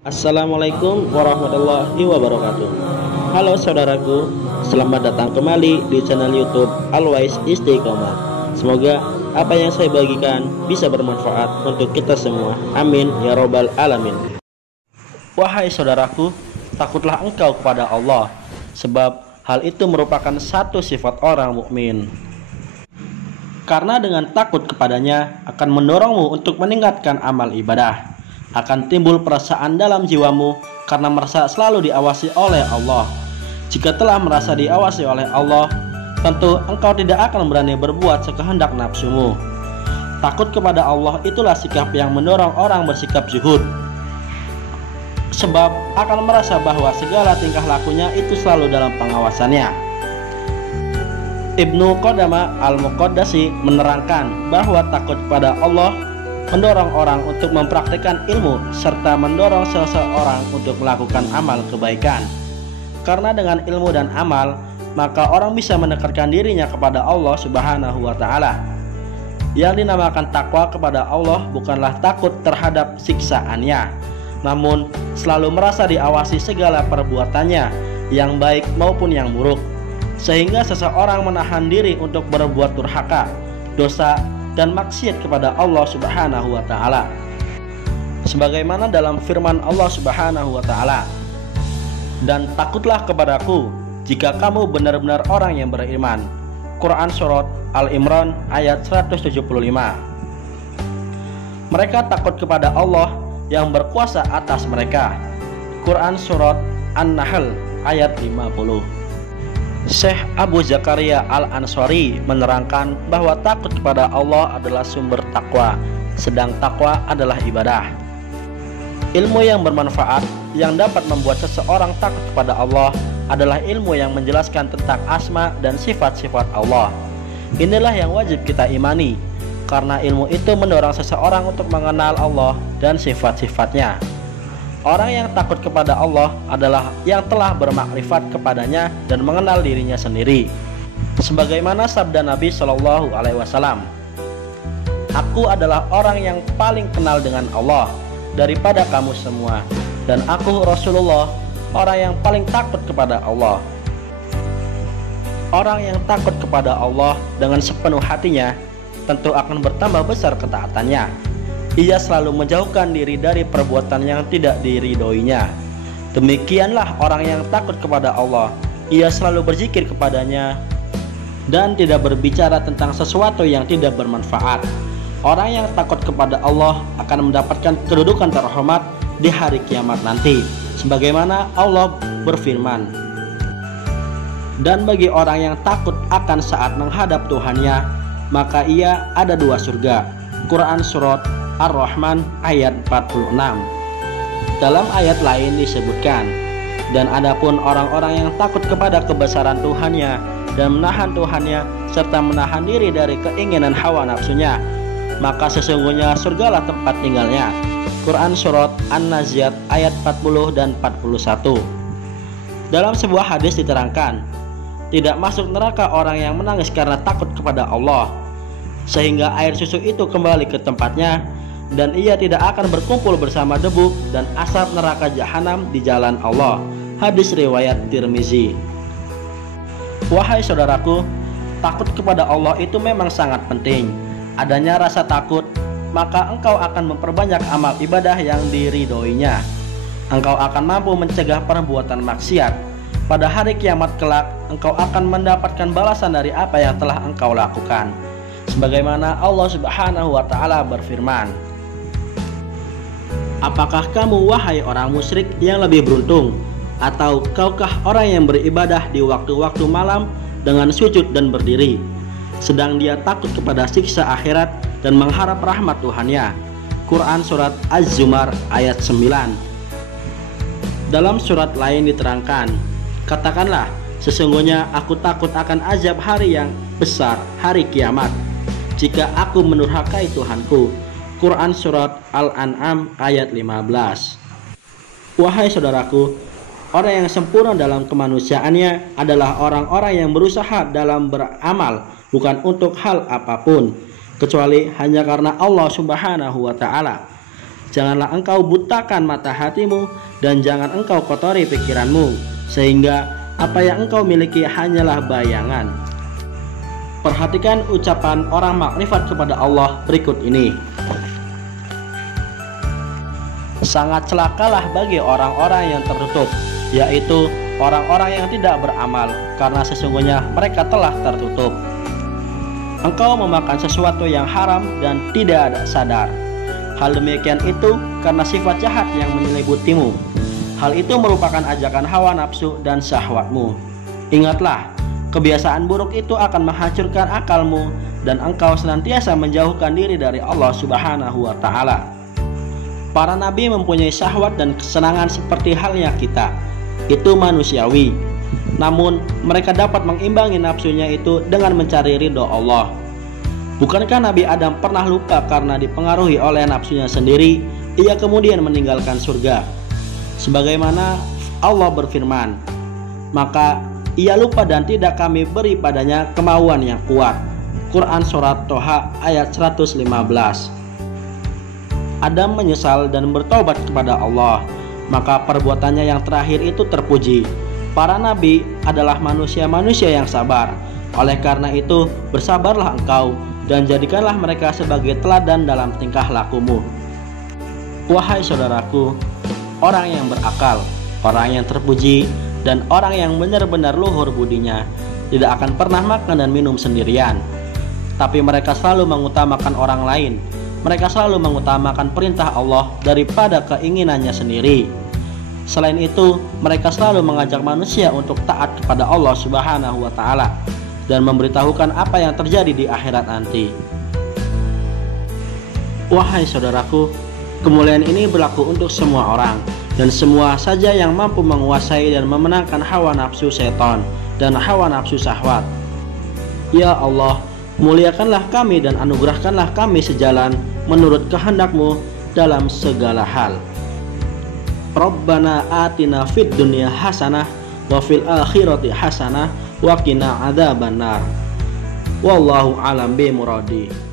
Assalamualaikum warahmatullahi wabarakatuh. Halo saudaraku, selamat datang kembali di channel YouTube Always Istiqomah. Semoga apa yang saya bagikan bisa bermanfaat untuk kita semua. Amin ya robbal alamin. Wahai saudaraku, takutlah engkau kepada Allah, sebab hal itu merupakan satu sifat orang mukmin. Karena dengan takut kepadanya akan mendorongmu untuk meningkatkan amal ibadah. Akan timbul perasaan dalam jiwamu karena merasa selalu diawasi oleh Allah. Jika telah merasa diawasi oleh Allah, tentu engkau tidak akan berani berbuat sekehendak nafsumu. Takut kepada Allah itulah sikap yang mendorong orang bersikap zuhud, sebab akan merasa bahwa segala tingkah lakunya itu selalu dalam pengawasannya. Ibnu Qudamah Al-Muqaddasi menerangkan bahwa takut kepada Allah mendorong orang untuk mempraktikkan ilmu serta mendorong seseorang untuk melakukan amal kebaikan. Karena dengan ilmu dan amal, maka orang bisa mendekatkan dirinya kepada Allah Subhanahu wa taala. Yang dinamakan takwa kepada Allah bukanlah takut terhadap siksaannya, namun selalu merasa diawasi segala perbuatannya, yang baik maupun yang buruk, sehingga seseorang menahan diri untuk berbuat durhaka, dosa, dan maksiat kepada Allah Subhanahu wa taala. Sebagaimana dalam firman Allah Subhanahu wa taala, "Dan takutlah kepadaku jika kamu benar-benar orang yang beriman." Quran surat Al-Imran ayat 175. Mereka takut kepada Allah yang berkuasa atas mereka. Quran surat An-Nahl ayat 50. Syekh Abu Zakaria Al-Ansari menerangkan bahwa takut kepada Allah adalah sumber takwa, sedang takwa adalah ibadah. Ilmu yang bermanfaat yang dapat membuat seseorang takut kepada Allah adalah ilmu yang menjelaskan tentang asma dan sifat-sifat Allah. Inilah yang wajib kita imani, karena ilmu itu mendorong seseorang untuk mengenal Allah dan sifat-sifatnya. Orang yang takut kepada Allah adalah yang telah bermakrifat kepadanya dan mengenal dirinya sendiri. Sebagaimana sabda Nabi Shallallahu Alaihi Wasallam, "Aku adalah orang yang paling kenal dengan Allah daripada kamu semua, dan aku Rasulullah, orang yang paling takut kepada Allah." Orang yang takut kepada Allah dengan sepenuh hatinya tentu akan bertambah besar ketaatannya. Ia selalu menjauhkan diri dari perbuatan yang tidak diridhoinya. Demikianlah orang yang takut kepada Allah. Ia selalu berzikir kepadanya dan tidak berbicara tentang sesuatu yang tidak bermanfaat. Orang yang takut kepada Allah akan mendapatkan kedudukan terhormat di hari kiamat nanti, sebagaimana Allah berfirman, "Dan bagi orang yang takut akan saat menghadap Tuhannya, maka ia ada dua surga." Quran surat Ar-Rahman ayat 46. Dalam ayat lain disebutkan, "Dan adapun orang-orang yang takut kepada kebesaran Tuhannya dan menahan Tuhannya serta menahan diri dari keinginan hawa nafsunya, maka sesungguhnya surgalah tempat tinggalnya." Quran surat An-Naziat ayat 40 dan 41. Dalam sebuah hadis diterangkan, tidak masuk neraka orang yang menangis karena takut kepada Allah, sehingga air susu itu kembali ke tempatnya, dan ia tidak akan berkumpul bersama debu dan asap neraka jahanam di jalan Allah. Hadis riwayat Tirmizi. Wahai saudaraku, takut kepada Allah itu memang sangat penting. Adanya rasa takut, maka engkau akan memperbanyak amal ibadah yang diridhoinya. Engkau akan mampu mencegah perbuatan maksiat. Pada hari kiamat kelak, engkau akan mendapatkan balasan dari apa yang telah engkau lakukan. Sebagaimana Allah Subhanahu wa taala berfirman, "Apakah kamu wahai orang musyrik yang lebih beruntung, atau kaukah orang yang beribadah di waktu-waktu malam dengan sujud dan berdiri, sedang dia takut kepada siksa akhirat dan mengharap rahmat Tuhannya?" Quran surat Az-Zumar ayat 9. Dalam surat lain diterangkan, "Katakanlah, sesungguhnya aku takut akan azab hari yang besar, hari kiamat, jika aku mendurhakai Tuhanku." Quran surat Al-An'am ayat 15. Wahai saudaraku, orang yang sempurna dalam kemanusiaannya adalah orang-orang yang berusaha dalam beramal bukan untuk hal apapun, kecuali hanya karena Allah Subhanahu wa taala. Janganlah engkau butakan mata hatimu dan jangan engkau kotori pikiranmu, sehingga apa yang engkau miliki hanyalah bayangan. Perhatikan ucapan orang makrifat kepada Allah berikut ini. Sangat celakalah bagi orang-orang yang tertutup, yaitu orang-orang yang tidak beramal, karena sesungguhnya mereka telah tertutup. Engkau memakan sesuatu yang haram dan tidak ada sadar. Hal demikian itu karena sifat jahat yang menyelibutimu. Hal itu merupakan ajakan hawa nafsu dan syahwatmu. Ingatlah, kebiasaan buruk itu akan menghancurkan akalmu dan engkau senantiasa menjauhkan diri dari Allah Subhanahu wa Ta'ala. Para nabi mempunyai syahwat dan kesenangan seperti halnya kita. Itu manusiawi. Namun mereka dapat mengimbangi nafsunya itu dengan mencari ridho Allah. Bukankah Nabi Adam pernah lupa karena dipengaruhi oleh nafsunya sendiri, ia kemudian meninggalkan surga? Sebagaimana Allah berfirman, maka ia lupa dan tidak kami beri padanya kemauan yang kuat. Quran Surat Toha ayat 115. Adam menyesal dan bertobat kepada Allah, maka perbuatannya yang terakhir itu terpuji. Para nabi adalah manusia-manusia yang sabar. Oleh karena itu, bersabarlah engkau dan jadikanlah mereka sebagai teladan dalam tingkah lakumu. Wahai saudaraku, orang yang berakal, orang yang terpuji, dan orang yang benar-benar luhur budinya tidak akan pernah makan dan minum sendirian. Tapi mereka selalu mengutamakan orang lain. Mereka selalu mengutamakan perintah Allah daripada keinginannya sendiri. Selain itu, mereka selalu mengajak manusia untuk taat kepada Allah Subhanahu wa Ta'ala dan memberitahukan apa yang terjadi di akhirat nanti. Wahai saudaraku, kemuliaan ini berlaku untuk semua orang dan semua saja yang mampu menguasai dan memenangkan hawa nafsu setan dan hawa nafsu syahwat. Ya Allah, muliakanlah kami dan anugerahkanlah kami sejalan menurut kehendak-Mu dalam segala hal. Rabbana atina fid dunya hasanah wa fil akhirati hasanah wa qina adzabannar. Wallahu a'lam bi muradi.